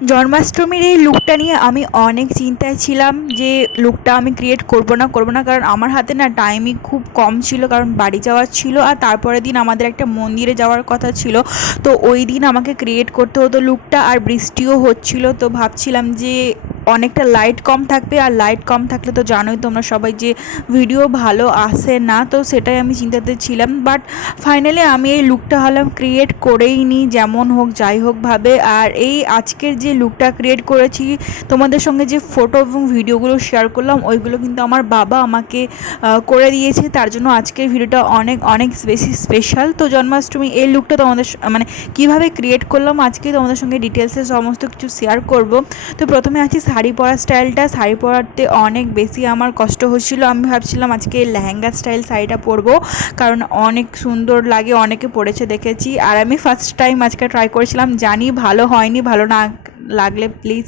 জন্মাষ্টমীর এই লুকটা নিয়ে আমি অনেক চিন্তায় ছিলাম যে লুকটা আমি ক্রিয়েট করব না কারণ আমার হাতে না টাইমই খুব কম ছিল, কারণ বাড়ি যাওয়ার ছিল আর তারপরের দিন আমাদের একটা মন্দিরে যাওয়ার কথা ছিল। তো ওই দিন আমাকে ক্রিয়েট করতে হতো লুকটা, আর বৃষ্টিও হচ্ছিল। তো ভাবছিলাম যে অনেকটা লাইট কম থাকবে, আর লাইট কম থাকলে তো জানোই তোমরা সবাই যে ভিডিও ভালো আসে না, তো সেটাই আমি চিন্তাতে ছিলাম। বাট ফাইনালি আমি এই লুকটা হলাম ক্রিয়েট করেই নিই, যেমন হোক যাই হোক ভাবে। আর এই আজকের যে লুকটা ক্রিয়েট করেছি তোমাদের সঙ্গে যে ফটো এবং ভিডিওগুলো শেয়ার করলাম, ওইগুলো কিন্তু আমার বাবা আমাকে করে দিয়েছে, তার জন্য আজকের ভিডিওটা অনেক অনেক বেশি স্পেশাল। তো জন্মাষ্টমী এই লুকটা তোমাদের মানে কীভাবে ক্রিয়েট করলাম আজকে তোমাদের সঙ্গে ডিটেলসে সমস্ত কিছু শেয়ার করব। তো প্রথমে আছি শাড়ি পরা স্টাইলটা। শাড়ি পরাতে অনেক বেশি আমার কষ্ট হচ্ছিলো। আমি ভাবছিলাম আজকে লেহেঙ্গা স্টাইল শাড়িটা পরবো, কারণ অনেক সুন্দর লাগে, অনেকে পরেছে দেখেছি। আর আমি ফার্স্ট টাইম আজকে ট্রাই করেছিলাম, জানি ভালো হয়নি, ভালো না লাগলে প্লিজ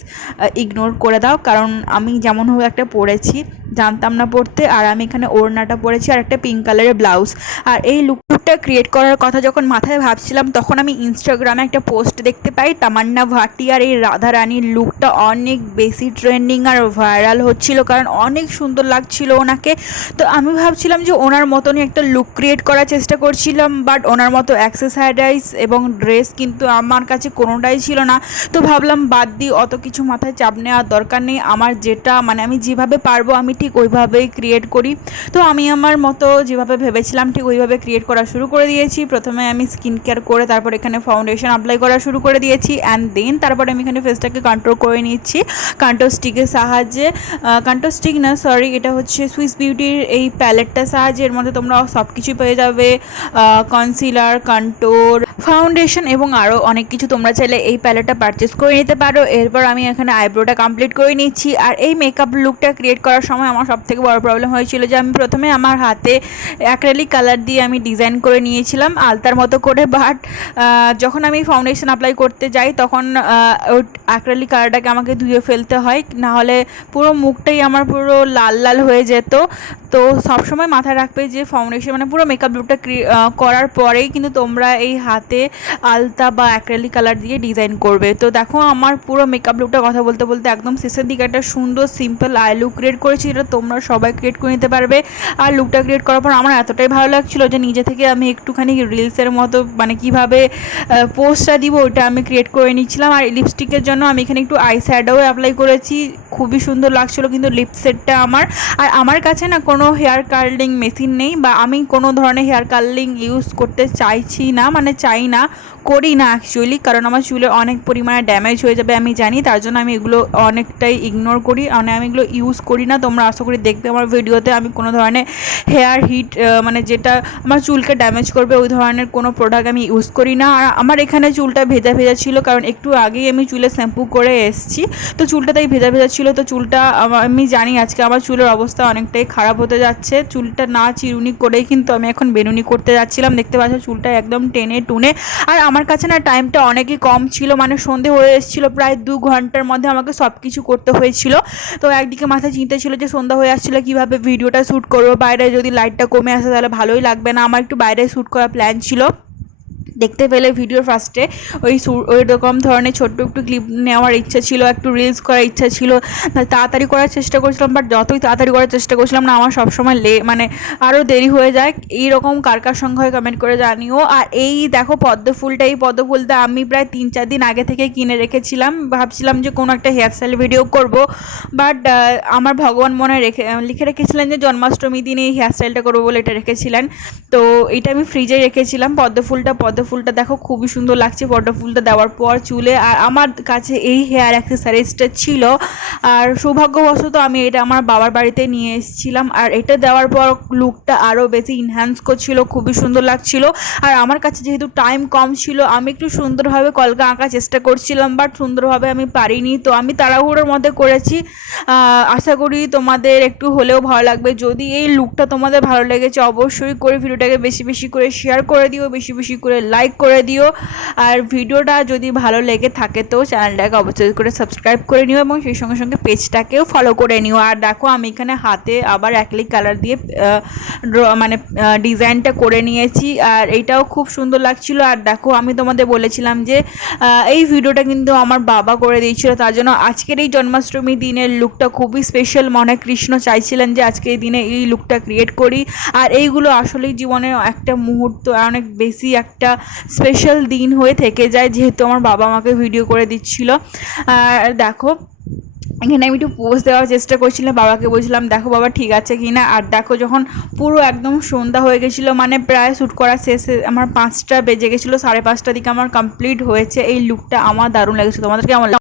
ইগনোর করে দাও, কারণ আমি যেমন হোক একটা পরেছি, জানতাম না পড়তে। আর আমি এখানে ওড়নাটা পরেছি আর একটা পিঙ্ক কালারের ব্লাউজ। আর এই লুকটা ক্রিয়েট করার কথা যখন মাথায় ভাবছিলাম, তখন আমি ইনস্টাগ্রামে একটা পোস্ট দেখতে পাই, তামান্না ভাটিয়ার এই রাধা রানীর লুকটা অনেক বেশি ট্রেন্ডিং আর ভাইরাল হচ্ছিল, কারণ অনেক সুন্দর লাগছিল ওনাকে। তো আমি ভাবছিলাম যে ওনার মতনই একটা লুক ক্রিয়েট করার চেষ্টা করছিলাম, বাট ওনার মতো অ্যাক্সেসরিজ এবং ড্রেস কিন্তু আমার কাছে কোনোটাই ছিল না। তো ভাবলাম বাদ দিই, অত কিছু মাথায় চাপ নেওয়ার দরকার নেই, আমার যেটা মানে আমি যেভাবে পারবো আমি ঠিক ওইভাবেই ক্রিয়েট করি। তো আমি আমার মতো যেভাবে ভেবেছিলাম ঠিক ওইভাবে ক্রিয়েট করা শুরু করে দিয়েছি। প্রথমে আমি স্কিন কেয়ার করে তারপর এখানে ফাউন্ডেশন অ্যাপ্লাই করা শুরু করে দিয়েছি, অ্যান্ড দেন তারপরে আমি এখানে ফেসটাকে কন্ট্রোল করে নিচ্ছি কন্ট্রোল স্টিকের সাহায্যে। কন্ট্রোল স্টিক না, সরি, এটা হচ্ছে সুইস বিউটির এই প্যালেটটার সাহায্যে। এর মধ্যে তোমরা সব কিছুই পেয়ে যাবে, কনসিলার, কন্ট্রোর, ফাউন্ডেশন এবং আরও অনেক কিছু। তোমরা চাইলে এই প্যালেটটা পারচেস করে নিতে পারো। এরপর আমি এখানে আইব্রোটা কমপ্লিট করে নিচ্ছি। আর এই মেকআপ লুকটা ক্রিয়েট করার সময় আমার সবথেকে বড় প্রবলেম হয়েছিল যে আমি প্রথমে আমার হাতে অ্যাক্রেলিক কালার দিয়ে আমি ডিজাইন করে নিয়েছিলাম আলতার মতো করে, বাট যখন আমি ফাউন্ডেশন অ্যাপ্লাই করতে যাই তখন ওই অ্যাক্রেলিক কালারটাকে আমাকে ধুয়ে ফেলতে হয়, নাহলে পুরো মুখটাই আমার পুরো লাল লাল হয়ে যেত। তো সবসময় মাথায় রাখবে যে ফাউন্ডেশন মানে পুরো মেকআপ লুকটা করার পরেই কিন্তু তোমরা এই হাতে আলতা বা অ্যাক্রেলিক কালার দিয়ে ডিজাইন করবে। তো দেখো আমার পুরো মেকআপ লুকটা কথা বলতে বলতে একদম শেষের দিকে একটা সুন্দর সিম্পল আই লুক ক্রিয়েট করেছি, এটা তোমরা সবাই ক্রিয়েট করে নিতে পারবে। আর লুকটা ক্রিয়েট করার পর আমার এতটাই ভালো লাগছিলো যে নিজে থেকে আমি একটুখানি রিলসের মতো মানে কীভাবে পোস্টটা দিব ওইটা আমি ক্রিয়েট করে নিচ্ছিলাম। আর লিপস্টিকের জন্য আমি এখানে একটু আই শ্যাডো অ্যাপ্লাই করেছি, খুবই সুন্দর লাগছিলো কিন্তু লিপ সেটটা আমার। আর আমার কাছে না কোনো হেয়ার কার্লিং মেশিন নেই, বা আমি কোনো ধরনের হেয়ার কার্লিং ইউজ করতে চাইছি না, মানে চাই না, করি না অ্যাকচুয়ালি, কারণ আমার চুলে অনেক পরিমাণে ড্যামেজ হয়ে যাবে আমি জানি, তার জন্য আমি এগুলো অনেকটাই ইগনোর করি, মানে আমি এগুলো ইউজ করি না। তোমরা আশা করি দেখবে আমার ভিডিওতে আমি কোনো ধরনের হেয়ার হিট মানে যেটা আমার চুলকে ড্যামেজ করবে ওই ধরনের কোনো প্রোডাক্ট আমি ইউজ করি না। আর আমার এখানে চুলটা ভেজা ভেজা ছিল, কারণ একটু আগেই আমি চুলে শ্যাম্পু করে এসেছি, তো চুলটা তাই ভেজা ভেজা ছিল। তো চুলটা আমি জানি আজকে আমার চুলের অবস্থা অনেকটাই খারাপ হতে যাচ্ছে, চুলটা না চিরুনি করেই কিন্তু আমি এখন বেনুনি করতে যাচ্ছিলাম। দেখতে পাচ্ছ চুলটা একদম টেনে টুনে। আর আমার কাছে না টাইমটা অনেকই কম ছিল, মানে সন্ধে হয়ে এসেছিলো, প্রায় 2 ঘন্টার মধ্যে আমাকে সব কিছু করতে হয়েছিল। তো একদিকে মাথায় চিন্তা ছিল যে সন্ধ্যা হয়ে আসছিলো, কীভাবে ভিডিওটা শ্যুট করবো, বাইরে যদি লাইটটা কমে আসে তাহলে ভালোই লাগবে না, আমার একটু বাইরে শ্যুট করার প্ল্যান ছিল। দেখতে পেলে ভিডিওর ফার্স্টে ওই রকম ধরনের ছোট্ট একটু ক্লিপ নেওয়ার ইচ্ছা ছিল, একটু রিলস করার ইচ্ছা ছিল, তাড়াতাড়ি করার চেষ্টা করছিলাম, বাট যতই তাড়াতাড়ি করার চেষ্টা করছিলাম না আমার সবসময় মানে আরও দেরি হয়ে যায়। এইরকম কার কার সঙ্গে হয় কমেন্ট করে জানিও। আর এই দেখো পদ্ম ফুলটা, এই পদ্ম ফুলটা আমি প্রায় 3-4 দিন আগে থেকে কিনে রেখেছিলাম, ভাবছিলাম যে কোনো একটা হেয়ার স্টাইল ভিডিও করব, বাট আমার ভগবান মনে লিখে রেখেছিলেন যে জন্মাষ্টমী দিনে এই হেয়ার স্টাইলটা করবো বলে এটা রেখেছিলেন। তো এটা আমি ফ্রিজে রেখেছিলাম পদ্ম ফুলটা দেখো খুবই সুন্দর লাগছে পদ্ম ফুলটা দেওয়ার পর চুলে। আর আমার কাছে এই হেয়ার অ্যাক্সেসরিজটা ছিল, আর সৌভাগ্যবশত আমি এটা আমার বাবার বাড়িতে নিয়ে এসেছিলাম, আর এটা দেওয়ার পর লুকটা আরও বেশি ইনহ্যান্স করছিল, খুবই সুন্দর লাগছিল। আর আমার কাছে যেহেতু টাইম কম ছিল আমি একটু সুন্দরভাবে কলকা আঁকার চেষ্টা করছিলাম, বাট সুন্দরভাবে আমি পারিনি, তো আমি তাড়াহুড়োর মধ্যে করেছি। আশা করি তোমাদের একটু হলেও ভালো লাগবে। যদি এই লুকটা তোমাদের ভালো লেগেছে অবশ্যই করে ভিডিওটাকে বেশি বেশি করে শেয়ার করে দিও, বেশি বেশি করে লাইক করে দিও, আর ভিডিওটা যদি ভালো লেগে থাকে তো চ্যানেলটাকে অবশ্যই করে সাবস্ক্রাইব করে নিও এবং সেই সঙ্গে সঙ্গে পেজটাকেও ফলো করে নিও। আর দেখো আমি এখানে হাতে আবার অ্যাক্রিলিক কালার দিয়ে মানে ডিজাইনটা করে নিয়েছি, আর এইটাও খুব সুন্দর লাগছিল। আর দেখো আমি তোমাদের বলেছিলাম যে এই ভিডিওটা কিন্তু আমার বাবা করে দিয়েছিল, তার জন্য আজকের এই জন্মাষ্টমী দিনের লুকটা খুবই স্পেশাল। মনে কৃষ্ণ চাইছিলেন যে আজকে এই দিনে এই লুকটা ক্রিয়েট করি, আর এইগুলো আসলেই জীবনের একটা মুহূর্ত, অনেক বেশি একটা স্পেশাল দিন হয়ে থেকে যায়, যেহেতু আমার বাবা আমাকে ভিডিও করে দিচ্ছিল। আর দেখো এখানে আমি একটু পোজ দেওয়ার চেষ্টা করছিলাম, বাবাকে বলছিলাম দেখো বাবা ঠিক আছে কি না। আর দেখো যখন পুরো একদম সন্ধ্যা হয়ে গেছিলো, মানে প্রায় শ্যুট করা শেষে আমার 5টা বেজে গেছিলো, 5:30টার দিকে আমার কমপ্লিট হয়েছে এই লুকটা। আমার দারুণ লেগেছে, তোমাদের কেমন